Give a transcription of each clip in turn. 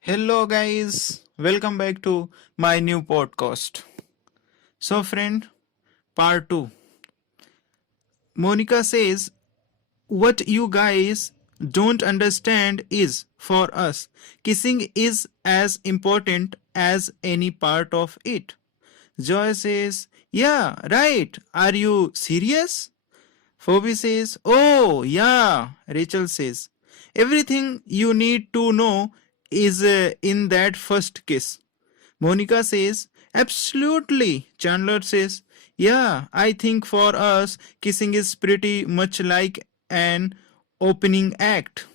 Hello, guys. Welcome back to my new podcast. So, friend, part 2. Monica says, what you guys don't understand is, for us, kissing is as important as any part of it. Joy says, yeah, right. Are you serious? Phoebe says, oh, yeah. Rachel says, everything you need to know is in that first kiss. Monica says, absolutely. Chandler says, yeah, I think for us, kissing is pretty much like an opening act.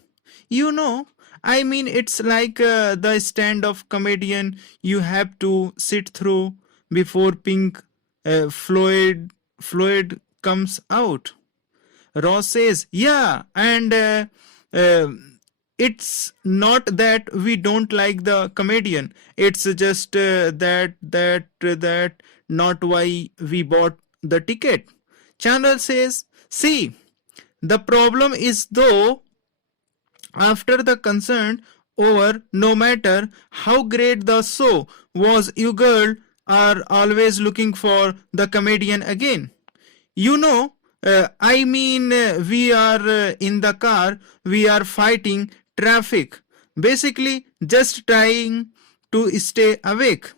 You know, I mean, it's like the stand of comedian you have to sit through before pink fluid comes out. Ross says, yeah, and uh, it's not that we don't like the comedian. It's just that not why we bought the ticket. Chandler says, see, the problem is though after the concern over, no matter how great the show was, you girl are always looking for the comedian again. You know, we are in the car, we are fighting traffic, basically just trying to stay awake.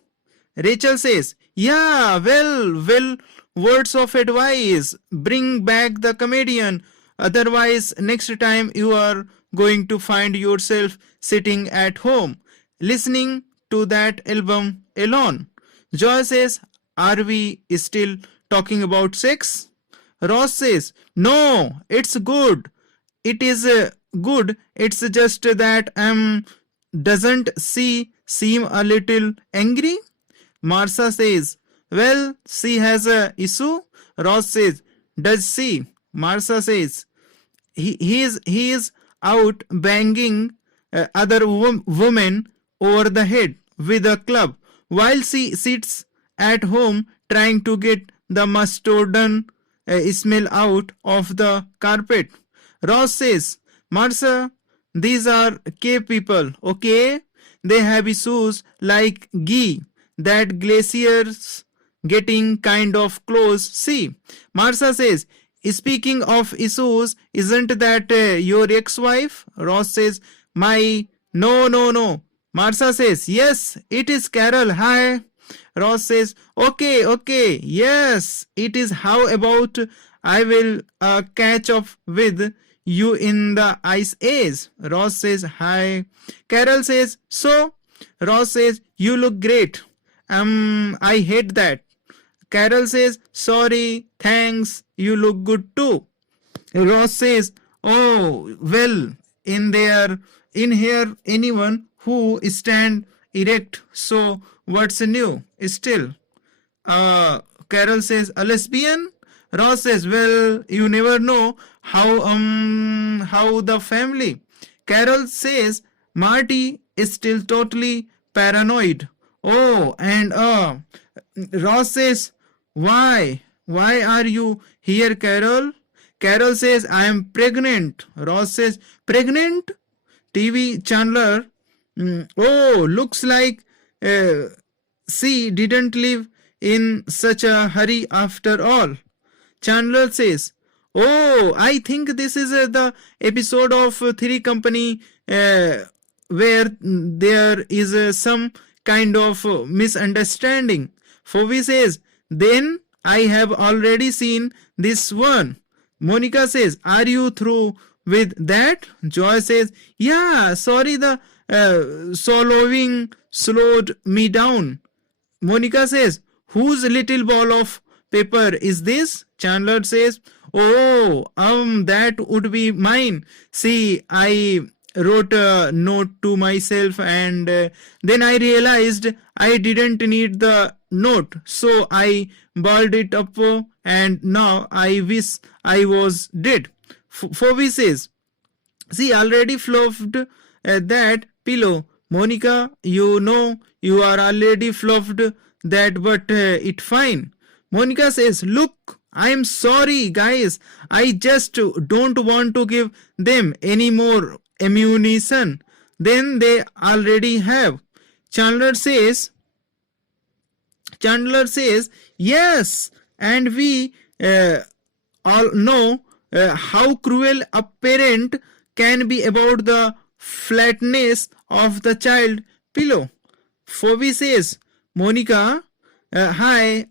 Rachel says, yeah, well, words of advice, bring back the comedian, otherwise, next time you are going to find yourself sitting at home, listening to that album alone. Joy says, are we still talking about sex? Ross says, no, it's good. It is good. It's just that doesn't she seem a little angry? Marsha says, well, she has a issue. Ross says, does she? Marsha says, he is out banging other women over the head with a club while she sits at home trying to get the mustard smell out of the carpet. Ross says, Marsha, these are cave people, okay? They have issues like ghee, that glaciers getting kind of close. See, Marsha says, speaking of issues, isn't that your ex-wife? Ross says, no. Marsha says, yes, it is Carol. Hi. Ross says, okay, yes, it is. How about I will catch up with you in the ice age? Ross says, hi. Carol says, so? Ross says, you look great. I hate that. Carol says, sorry, thanks, you look good too. Ross says, oh, well, in here, anyone who stand erect, so what's new? Still, Carol says, a lesbian? Ross says, well, you never know how the family. Carol says, Marty is still totally paranoid. Oh, and Ross says, why? Why are you here, Carol? Carol says, I am pregnant. Ross says, pregnant? TV Chandler, oh, looks like she didn't live in such a hurry after all. Chandler says, oh, I think this is the episode of Three's Company where there is some kind of misunderstanding. Phoebe says, then I have already seen this one. Monica says, are you through with that? Joy says, yeah, sorry, the swallowing slowed me down. Monica says, whose little ball of paper is this? Chandler says, oh, that would be mine. See, I wrote a note to myself and then I realized I didn't need the note. So I balled it up and now I wish I was dead. Phoebe says, she already fluffed that pillow. Monica, you know you are already fluffed that, but it fine. Monica says, look, I'm sorry, guys. I just don't want to give them any more ammunition. than they already have. Chandler says, Chandler says, yes, and we all know how cruel a parent can be about the flatness of the child pillow. Phoebe says, Monica, hi,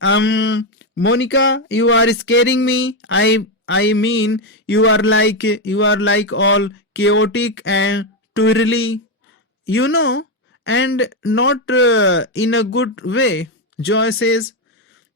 Monica, you are scaring me. I mean, you are like all chaotic and twirly, you know, and not in a good way. Joy says,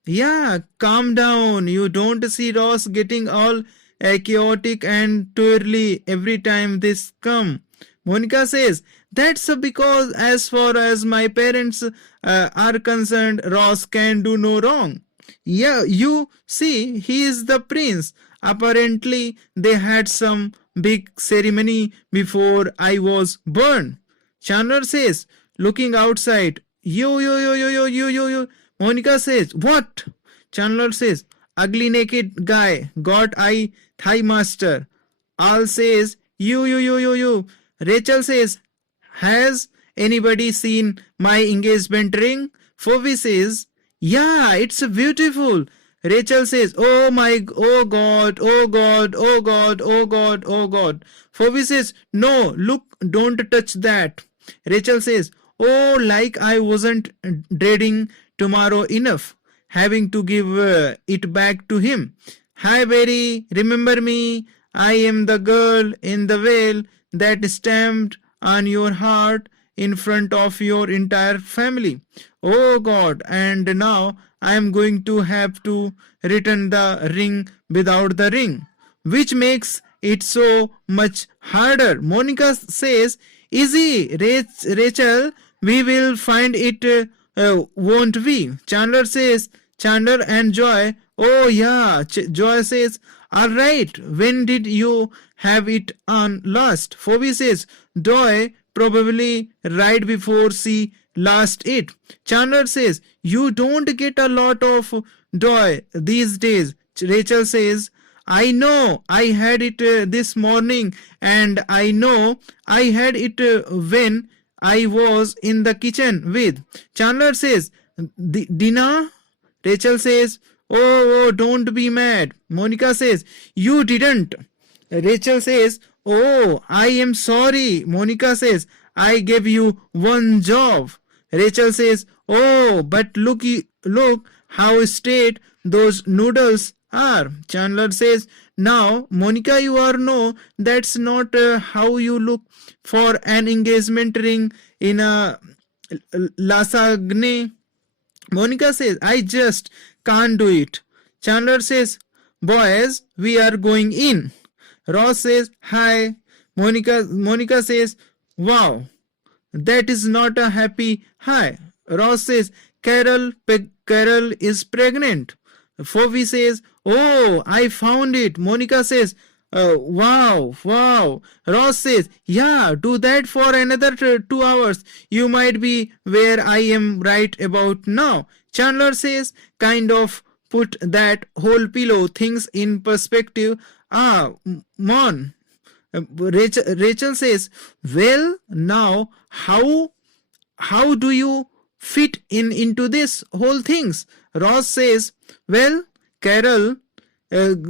yeah, calm down. You don't see Ross getting all chaotic and twirly every time this come. Monica says, that's because as far as my parents are concerned, Ross can do no wrong. Yeah, you see, he is the prince. Apparently, they had some big ceremony before I was born. Chandler says, looking outside, yo. Monica says, what? Chandler says, ugly naked guy, got eye thigh master. Al says, you. Rachel says, has anybody seen my engagement ring? Phoebe says, yeah, it's beautiful. Rachel says, oh God, oh God, oh God, oh God, oh God. Phoebe says, no, look, don't touch that. Rachel says, oh, like I wasn't dreading tomorrow enough, having to give it back to him. Hi, Barry, remember me? I am the girl in the veil that stamped on your heart in front of your entire family. Oh God, and now I am going to have to return the ring without the ring, which makes it so much harder. Monica says, easy, Rachel, we will find it, won't we? Chandler and Joy, oh yeah. Joy says, all right, when did you have it on last? Phoebe says, Joy, probably right before she lost it. Chandler says, you don't get a lot of joy these days. Rachel says, I know I had it this morning, and I know I had it when I was in the kitchen with. Chandler says, dinner? Rachel says, oh, don't be mad. Monica says, you didn't. Rachel says, oh, I am sorry. Monica says, I gave you one job. Rachel says, oh, but look how straight those noodles are. Chandler says, now, Monica, you are no, that's not how you look for an engagement ring in a lasagne. Monica says, I just can't do it. Chandler says, boys, we are going in. Ross says, hi. Monica says, wow, that is not a happy hi. Ross says, Carol is pregnant. Phoebe says, oh, I found it. Monica says, wow. Ross says, yeah, do that for another 2 hours. You might be where I am right about now. Chandler says, kind of put that whole pillow things in perspective. Mon. Rachel says, well, now how do you fit into this whole things? Ross says, well, Carol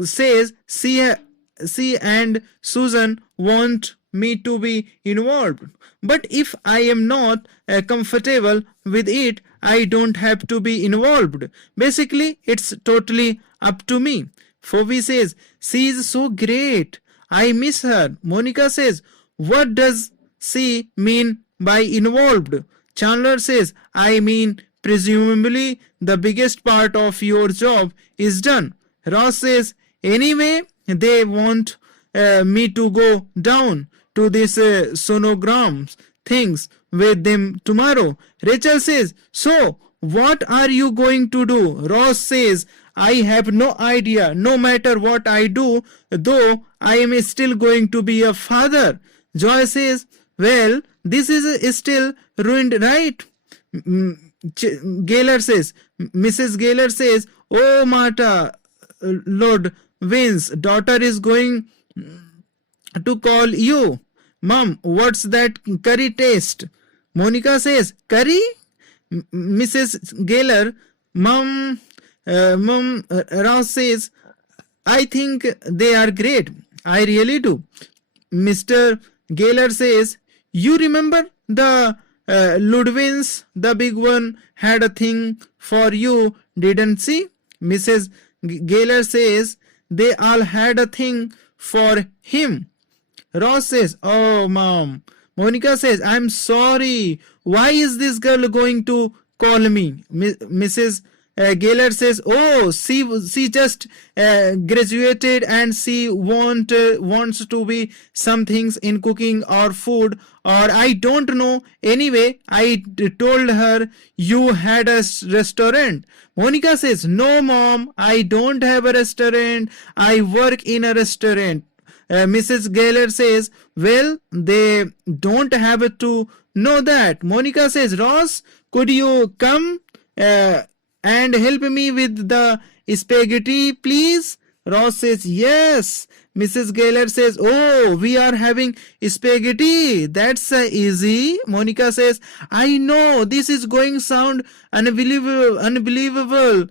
says she and Susan want me to be involved. But if I am not comfortable with it, I don't have to be involved. Basically, it's totally up to me. Phoebe says, she is so great. I miss her. Monica says, what does she mean by involved? Chandler says, I mean, presumably the biggest part of your job is done. Ross says, anyway, they want me to go down to this sonograms things with them tomorrow. Rachel says, so what are you going to do? Ross says, I have no idea. No matter what I do, though, I am still going to be a father. Joy says, well, this is still ruined, right? Gellar says, Mrs. Gellar says, oh, Martha, Lord Vince, daughter is going to call you. Mom, what's that curry taste? Monica says, curry? Mrs. Gellar, Ross says, I think they are great. I really do. Mr. Gellar says, you remember the Ludwins, the big one, had a thing for you, didn't she? Mrs. Gellar says, they all had a thing for him. Ross says, oh, mom. Monica says, I'm sorry. Why is this girl going to call me? Mrs. Gellar says, oh, she just graduated and she wants to be some things in cooking or food or I don't know. Anyway, I told her you had a restaurant. Monica says, no, mom, I don't have a restaurant. I work in a restaurant. Mrs. Gellar says, well, they don't have to know that. Monica says, Ross, could you come and help me with the spaghetti, please? Ross says, yes. Mrs. Gellar says, oh, we are having spaghetti. That's easy. Monica says, I know this is going to sound unbelievably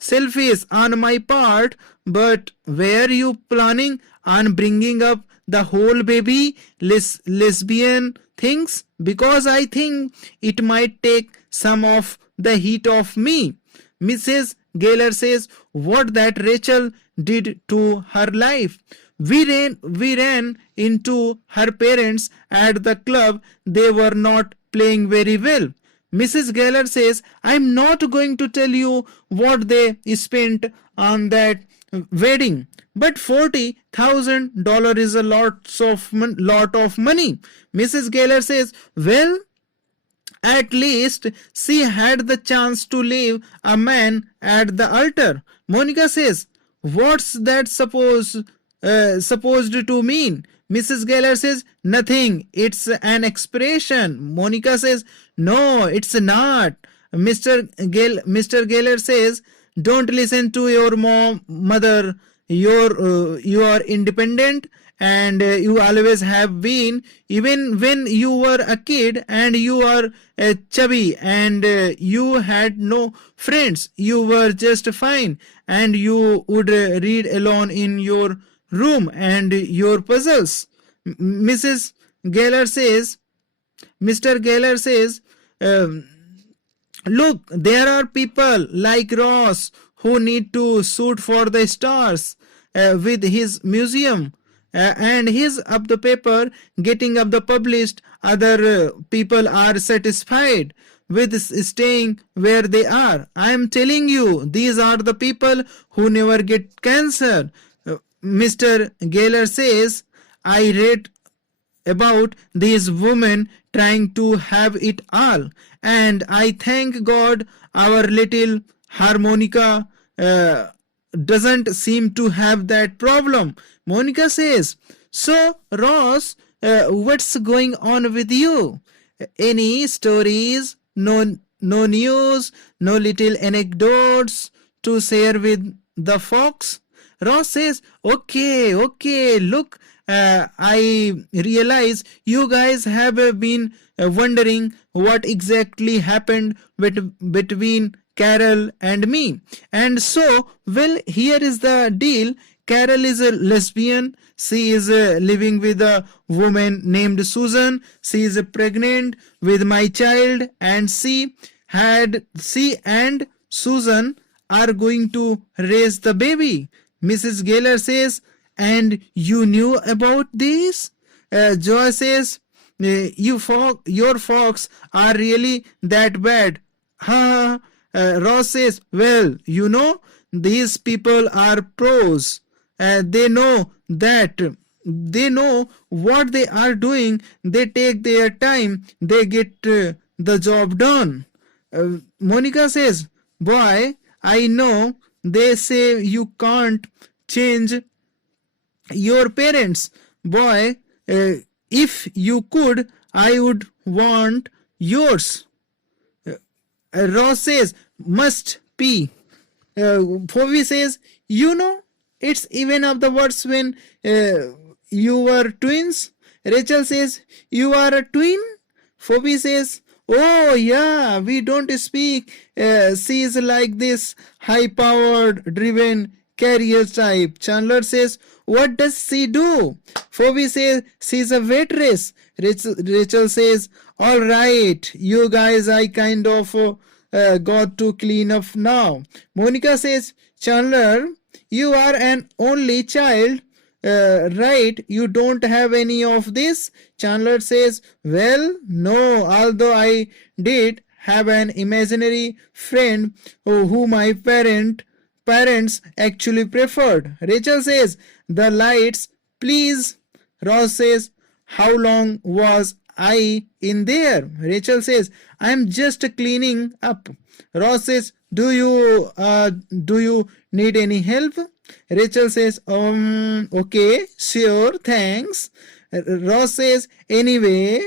selfish on my part, but were you planning on bringing up the whole baby lesbian things? Because I think it might take some of the heat off me. Mrs. Gellar says, what that Rachel did to her life. We ran into her parents at the club. They were not playing very well. Mrs. Gellar says, I'm not going to tell you what they spent on that wedding, but $40,000 is a lot of money. Mrs. Gellar says, well, at least she had the chance to leave a man at the altar. Monica says, what's that supposed to mean? Mrs. Gellar says, nothing. It's an expression. Monica says, no, it's not. Mr. Gellar says, don't listen to your mother. You are independent and you always have been, even when you were a kid and you are chubby and you had no friends. You were just fine and you would read alone in your room and your puzzles. Mrs. Gellar says, Mr. Gellar says, look, there are people like Ross who need to shoot for the stars with his museum and his up the paper getting up the published. Other people are satisfied with staying where they are. I am telling you, these are the people who never get cancer. Mr. Gellar says, I read about these women trying to have it all, and I thank God our little harmonica doesn't seem to have that problem. Monica says, so Ross, what's going on with you? Any stories? No news? No little anecdotes to share with the folks? Ross says, okay, look, I realize you guys have been wondering what exactly happened between Carol and me. And so, well, here is the deal. Carol is a lesbian. She is living with a woman named Susan. She is pregnant with my child, and she and Susan are going to raise the baby. Mrs. Gellar says, and you knew about this? Joy says, your folks are really that bad. Ross says, well, you know, these people are pros. They know what they are doing. They take their time. They get the job done. Monica says, boy, I know they say you can't change your parents. Boy, if you could, I would want yours. Ross says, must be. Phoebe says, you know, it's even of the words when you were twins? Rachel says, you are a twin? Phoebe says, oh yeah, we don't speak. She's like this high-powered, driven carrier type. Chandler says, what does she do? Phoebe says, she's a waitress. Rachel says, all right, you guys, I kind of got to clean up now. Monica says, Chandler, you are an only child, right? You don't have any of this? Chandler says, well, no, although I did have an imaginary friend who my parents actually preferred. Rachel says, the lights, please. Ross says, how long was I in there? Rachel says, I'm just cleaning up. Ross says, do you need any help? Rachel says, okay, sure, thanks. Ross says, anyway,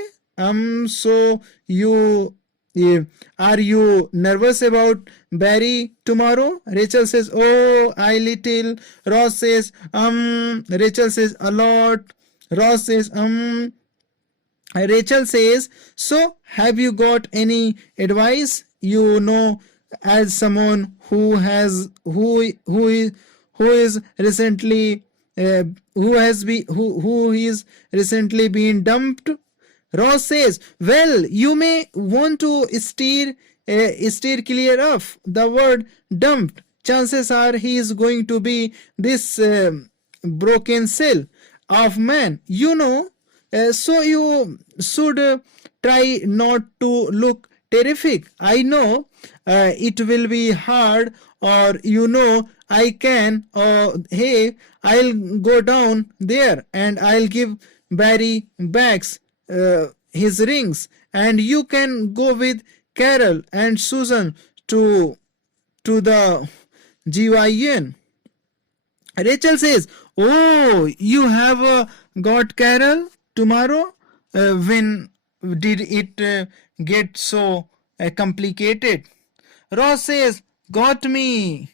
so you are you nervous about Barry tomorrow? Rachel says, oh, I little. Ross says, Rachel says, a lot. Ross says, Rachel says, so have you got any advice? You know, as someone who is recently who is recently been dumped. Ross says, well, you may want to steer clear of the word dumped. Chances are he is going to be this broken shell of man. You know, so you should try not to look terrific. I know it will be hard, or you know, I can, hey, I'll go down there and I'll give Barry back his rings, and you can go with Carol and Susan to the GYN. Rachel says, oh, you have got Carol tomorrow? When did it get so complicated? Ross says, got me.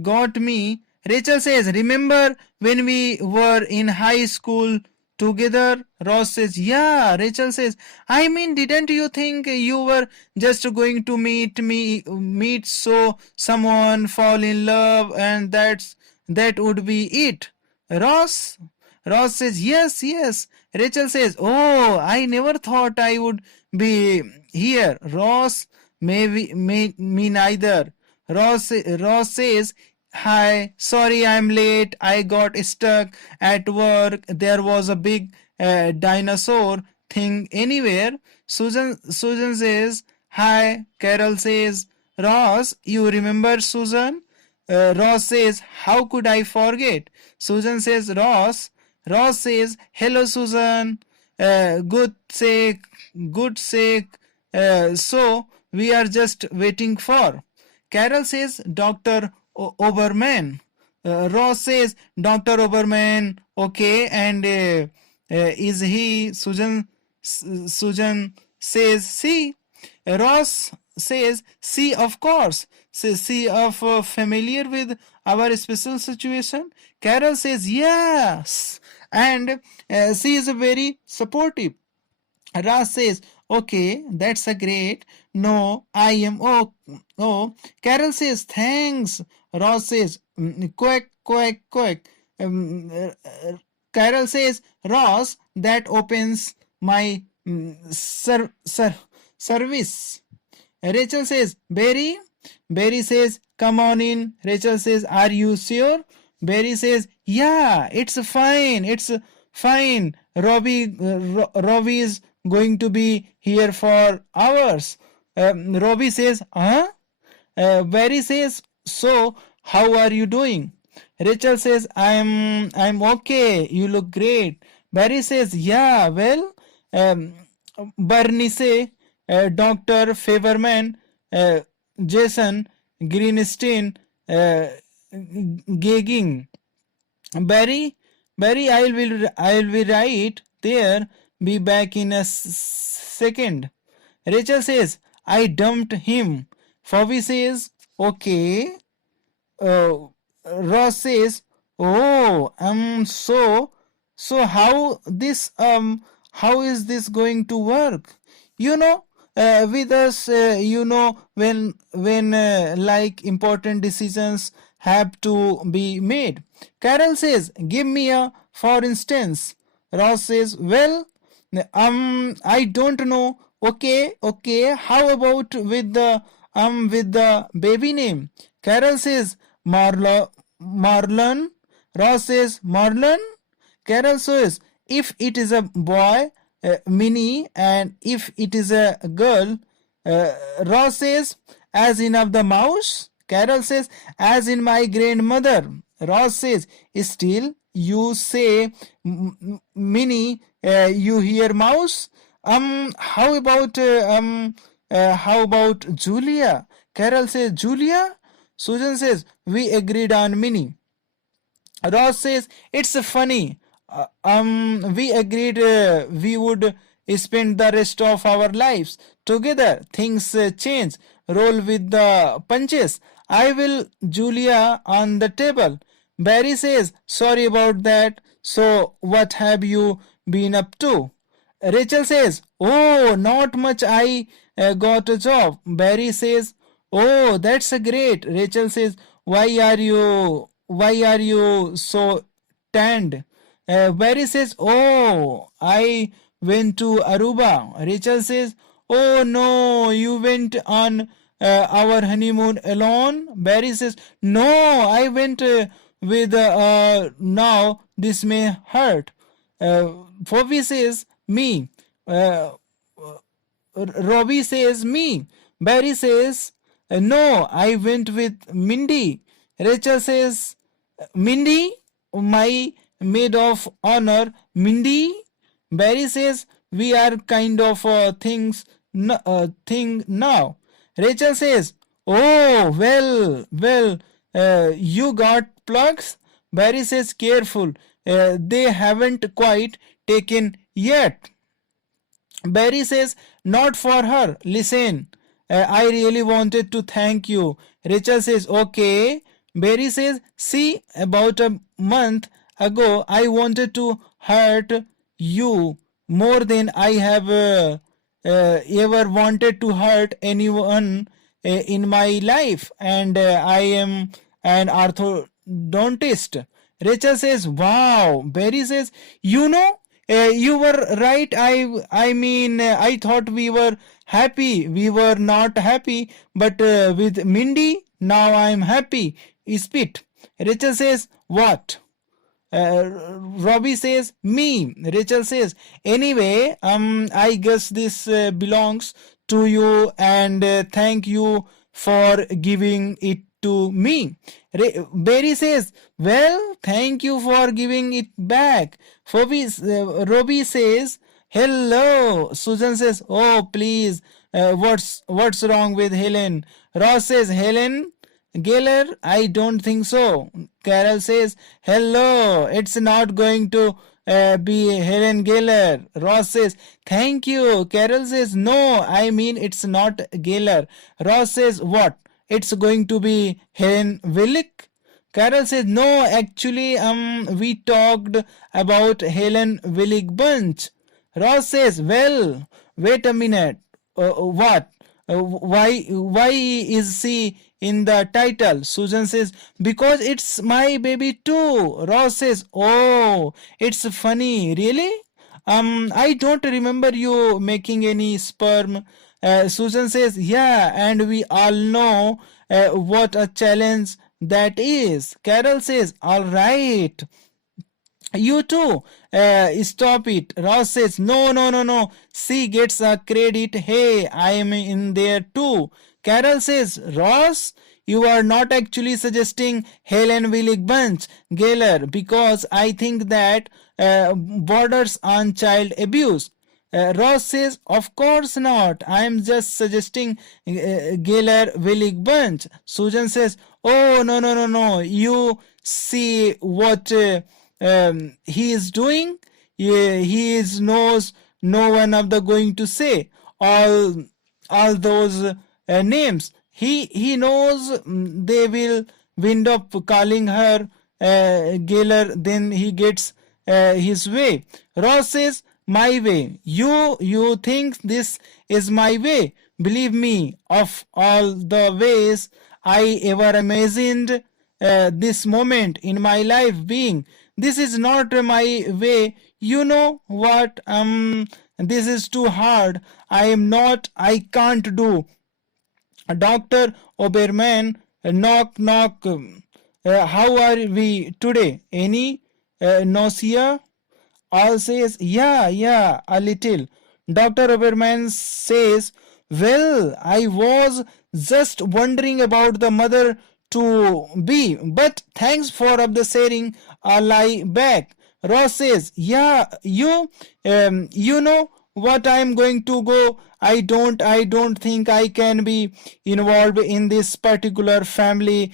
Got me. Rachel says, remember when we were in high school together? Ross says, yeah. Rachel says, I mean, didn't you think you were just going to meet so someone fall in love and that would be it? Ross Ross says, yes, yes. Rachel says, oh, I never thought I would be here. Ross, me neither. Ross says, hi, sorry I'm late. I got stuck at work. There was a big dinosaur thing anywhere. Susan says, hi. Carol says, Ross, you remember Susan? Ross says, how could I forget? Susan says, Ross says, hello Susan. Good sake, good sake. So we are just waiting for. Carol says, Dr. Oberman. Ross says, Dr. Oberman, okay, and is he? Susan says, see. Ross says, see, of course. See, of familiar with our special situation? Carol says, yes. And she is very supportive. Ross says, okay, that's a great. No, I am. Oh. Carol says, thanks. Ross says, quack, quack, quack. Carol says, Ross, that opens my service. Rachel says, Barry. Barry says, come on in. Rachel says, are you sure? Barry says, yeah, it's fine. It's fine. Robbie is going to be here for hours. Robbie says, huh? Barry says, so how are you doing? Rachel says, I'm okay. You look great. Barry says, yeah, well, Bernice, Dr. Faberman, Jason, Greenstein, Gagging. Barry, I'll be right there. Be back in a second. Rachel says, I dumped him. Phoebe says, okay. Ross says, oh, so So how is this going to work? You know, with us, when like important decisions have to be made. Carol says, "Give me a for instance." Ross says, "Well, I don't know. Okay, okay. How about with the baby name?" Carol says, Marlon. Ross says, Marlon. Carol says, if it is a boy, Minnie, and if it is a girl, Ross says, as in of the mouse. Carol says, as in my grandmother. Ross says, still you say Minnie, you hear mouse. How about Julia? Carol says, Julia. Susan says, we agreed on Minnie. Ross says, it's funny. We agreed we would spend the rest of our lives together. Things change. Roll with the punches. I will, Julia, on the table. Barry says, sorry about that. So, what have you been up to? Rachel says, oh, not much. I got a job. Barry says, oh, that's great. Rachel says, why are you so tanned? Barry says, oh, I went to Aruba. Rachel says, oh no, you went on our honeymoon alone. Barry says, no, I went now this may hurt. Phoebe says, me. Uh, Robbie says, me. Barry says, no, I went with Mindy. Rachel says, Mindy, my maid of honor. Mindy. Barry says, we are kind of thing now. Rachel says, oh, well, you got plugs? Barry says, careful, they haven't quite taken yet. Barry says, not for her. Listen, I really wanted to thank you. Rachel says, okay. Barry says, see, about a month ago, I wanted to hurt you more than I have ever wanted to hurt anyone in my life, and I am an orthodontist. Rachel says, wow. Barry says, you were right. I thought we were happy. We were not happy, but with Mindy, now I'm happy. Spit. Rachel says, what? Robbie says, me. Rachel says, anyway, I guess this belongs to you, and thank you for giving it to me. Barry says, well, thank you for giving it back. Robbie says, hello. Susan says, oh, please, what's wrong with Helen? Ross says, Helen Gellar, I don't think so. Carol says, hello, it's not going to be Helen Gellar. Ross says, thank you. Carol says, no, I mean it's not Gellar. Ross says, what? It's going to be Helen Willick? Carol says, no, actually, we talked about Helen Willick Bunch. Ross says, well, wait a minute. What? Why is she in the title? Susan says, because it's my baby too. Ross says, oh, it's funny. Really? I don't remember you making any sperm. Susan says, yeah, and we all know what a challenge that is. Carol says, all right. You too. Stop it. Ross says, no. She gets a credit. Hey, I am in there too. Carol says, Ross, you are not actually suggesting Helen Willig Bunch, Gellar, because I think that borders on child abuse. Ross says, of course not. I am just suggesting Gellar Willig Bunch. Susan says, oh, no. You see what he is doing? Yeah, he is knows no one of the going to say all those names. He knows they will wind up calling her Gellar. Then he gets his way. Ross says, my way. You think this is my way? Believe me, of all the ways I ever imagined this moment in my life being, this is not my way. You know what? This is too hard. I can't do. Dr. Oberman, knock, knock. How are we today? Any nausea? All says, yeah, a little. Dr. Oberman says, well, I was just wondering about the mother to be, but thanks for of the sharing a lie back. Ross says, yeah, you know what I'm going to go. I don't think I can be involved in this particular family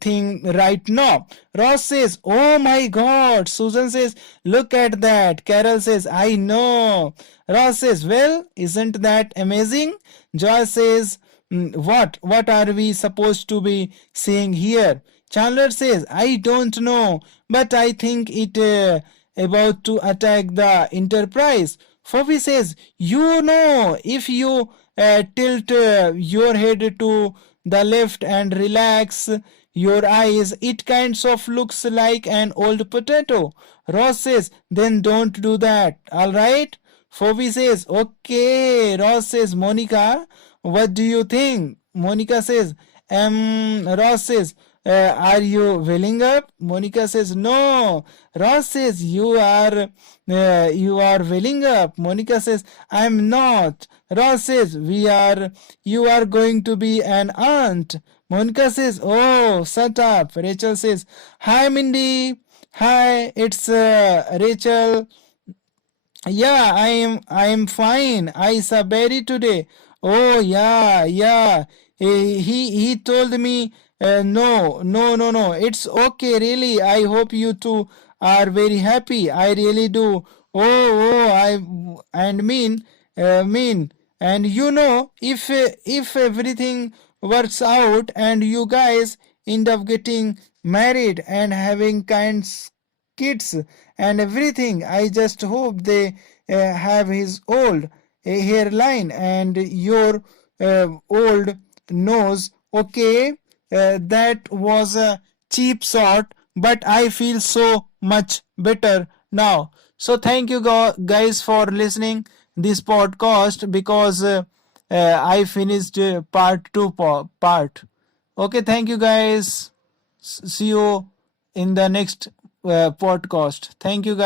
thing right now. Ross says, oh my god. Susan says, look at that. Carol says, I know. Ross says, well, isn't that amazing? Joy says, what are we supposed to be seeing here? Chandler says, I don't know, but I think it about to attack the Enterprise. Phoebe says, you know, if you tilt your head to the left and relax your eyes, it kinds of looks like an old potato. Ross says, then don't do that, alright? Phoebe says, okay. Ross says, Monica, what do you think? Monica says, Ross says, are you welling up? Monica says, no. Ross says, you are welling up. Monica says, I'm not. Ross says, you are going to be an aunt. Monica says, oh, shut up. Rachel says, hi, Mindy. Hi, it's Rachel. Yeah, I am fine. I saw Barry today. Oh yeah. He told me no. It's okay, really. I hope you two are very happy. I really do. I and mean. And you know, if everything works out and you guys end up getting married and having kids and everything. I just hope they have his old hairline and your old nose. Okay, that was a cheap shot, but I feel so much better now. So thank you guys for listening this podcast because I finished part 2 part. Okay, thank you guys. See you in the next podcast. Thank you guys.